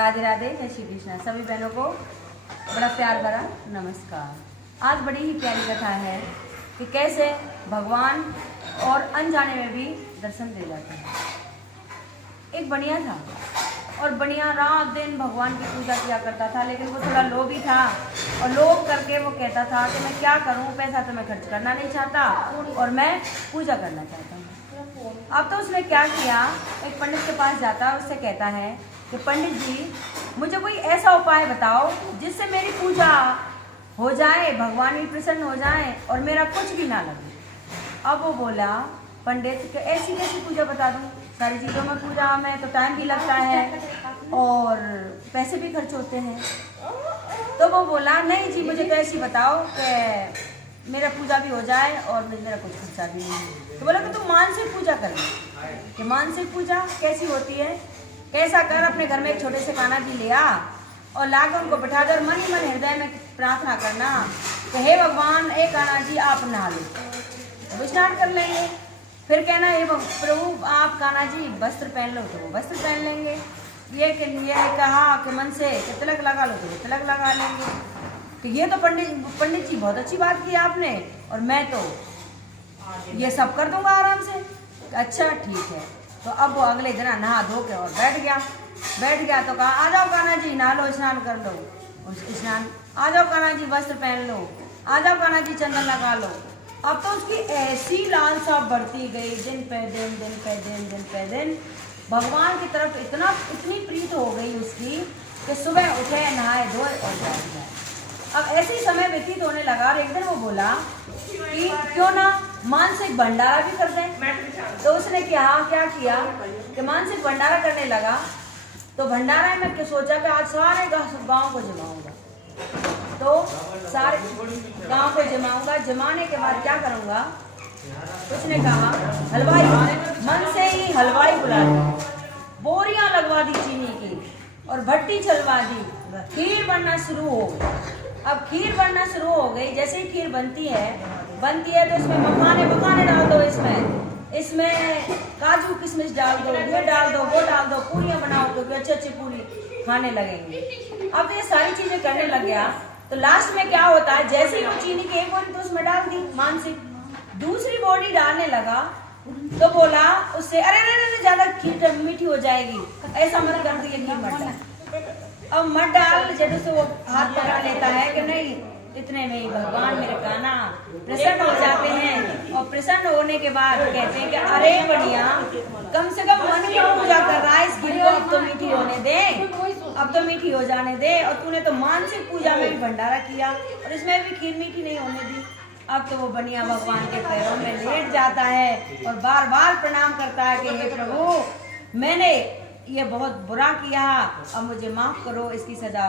राधे राधे, जय श्री कृष्ण। सभी बहनों को बड़ा प्यार भरा नमस्कार। आज बड़ी ही प्यारी कथा है कि कैसे भगवान और अनजाने में भी दर्शन दे जाते हैं। एक बनिया था और बनिया रात दिन भगवान की पूजा किया करता था, लेकिन वो थोड़ा लोभी था और लोभ करके वो कहता था कि मैं क्या करूं, पैसा तो मैं खर्च करना नहीं चाहता और मैं पूजा करना चाहता हूँ। अब तो उसने क्या किया, एक पंडित के पास जाता है, उससे कहता है कि पंडित जी मुझे कोई ऐसा उपाय बताओ जिससे मेरी पूजा हो जाए, भगवान भी प्रसन्न हो जाए और मेरा कुछ भी ना लगे। अब वो बोला पंडित कि ऐसी कैसी पूजा बता दूं, सारी चीज़ों में पूजा में तो टाइम भी लगता है और पैसे भी खर्च होते हैं। तो वो बोला नहीं जी, मुझे तो ऐसी बताओ कि मेरा पूजा भी हो जाए और मेरा कुछ खर्चा भी नहीं। तो बोला कि तुम मानसिक पूजा कर लो। कि मानसिक पूजा कैसी होती है, कैसा कर अपने घर में एक छोटे से कान्हा जी ले आ और लाकर उनको बिठाकर मन ही मन हृदय में प्रार्थना करना कि हे भगवान, एक कान्हा जी आप नहा लो। तो स्टार्ट कर लेंगे। फिर कहना हे प्रभु आप कान्हा जी वस्त्र पहन लो, तो वो वस्त्र पहन लेंगे। ये कहा कि मन से तिलक लगा लो, तो वो तिलक लगा लेंगे। तो ये तो पंडित जी बहुत अच्छी बात की आपने, और मैं तो ये सब कर दूंगा आराम से। अच्छा ठीक है। तो अब वो अगले दिन नहा धो के और बैठ गया। तो कहा आ जाओ कान्हा जी नहा लो, स्नान कर लो। उसकी स्नान, आ जाओ कान्हा जी वस्त्र पहन लो, आ जाओ कान्हा जी चंदन लगा लो। अब तो उसकी ऐसी लालसा बढ़ती गई, दिन पे दिन भगवान की तरफ इतनी प्रीत हो गई उसकी कि सुबह उठे, नहाए धोए और बैठ जाए। अब ऐसे ही समय व्यतीत होने लगा और एक दिन वो बोला कि क्यों ना मानसिक भंडारा भी कर दें। तो उसने क्या किया कि मानसिक भंडारा करने लगा। तो भंडारा में सोचा कि आज सारे गांव को जमाऊंगा। तो सारे गांव को जमाऊंगा, जमाने के बाद क्या करूंगा, उसने कहा हलवाई, मन से ही हलवाई बुला दिया, बोरियां लगवा दी चीनी की और भट्टी चलवा दी, खीर बनना शुरू हो गई। अब खीर बनना शुरू हो गई। जैसे ही खीर बनती है तो इसमें मखाने डाल दो, इसमें काजू किशमिश डाल दो, ये डाल दो, वो डाल दो, पूरियां बनाओ तो अच्छी पूरी खाने लगेंगे। अब ये सारी चीजें करने लग गया तो लास्ट में क्या होता है, जैसे ही वो चीनी की एक बोरी तो उसमें डाल दी मानसिक, दूसरी बोरी डालने लगा तो बोला उससे अरे ज्यादा खीर मीठी हो जाएगी, ऐसा मत कर दिए, खीर मत डाल। अब मत डाल, जब से वो हाथ पकड़ लेता है कि नहीं, इतने में ही भगवान मेरे कान्हा प्रसन्न हो जाते हैं और प्रसन्न होने के बाद कहते हैं कि अरे बढ़िया, कम से कम मन की पूजा कर रहा है, इस खीर को अब तो मीठी होने दे, अब तो मीठी हो जाने दे। और तूने तो मानसिक पूजा में भी भंडारा किया और इसमें भी खीर मीठी नहीं होने दी। अब तो वो बनिया भगवान के पैरों में लेट जाता है और बार बार प्रणाम करता है कि हे प्रभु, मैंने ये बहुत बुरा किया, अब मुझे माफ करो, इसकी सजा।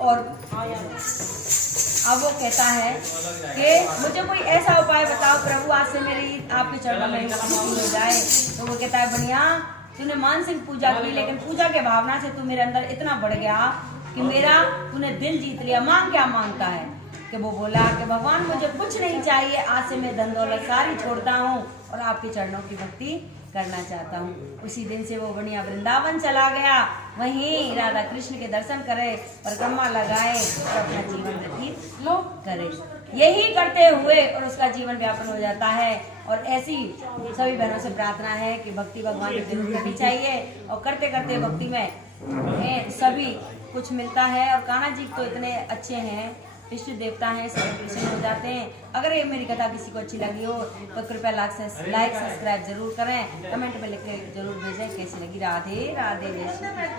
और अब वो कहता है कि मुझे कोई ऐसा उपाय बताओ प्रभु, आज से मेरी आपके चरणों में हो जाए। तो वो कहता है बनिया, तूने मानसिक पूजा की, लेकिन पूजा के भावना से तू मेरे अंदर इतना बढ़ गया कि मेरा तूने दिल जीत लिया। मांग क्या मांगता है? कि वो बोला कि भगवान मुझे कुछ नहीं चाहिए, आज से मैं धन दौलत सारी छोड़ता हूँ और आपके चरणों की भक्ति करना चाहता हूँ। उसी दिन से वो बनिया वृंदावन चला गया, वहीं राधा कृष्ण के दर्शन करे, परिक्रमा लगाए और अपना जीवन व्यतीत करे। यही करते हुए और उसका जीवन व्यापन हो जाता है। और ऐसी सभी बहनों से प्रार्थना है कि भक्ति भगवान की जरूर करनी चाहिए और करते करते भक्ति में सभी कुछ मिलता है। और कान्हा जी तो इतने अच्छे हैं, इष्ट देवता हैं, सब प्रसन्न हो जाते हैं। अगर ये मेरी कथा किसी को अच्छी लगी हो तो कृपया लाइक सब्सक्राइब जरूर करें, कमेंट में लिख के जरूर भेजें कैसी लगी। राधे राधे, जय श्री कृष्ण।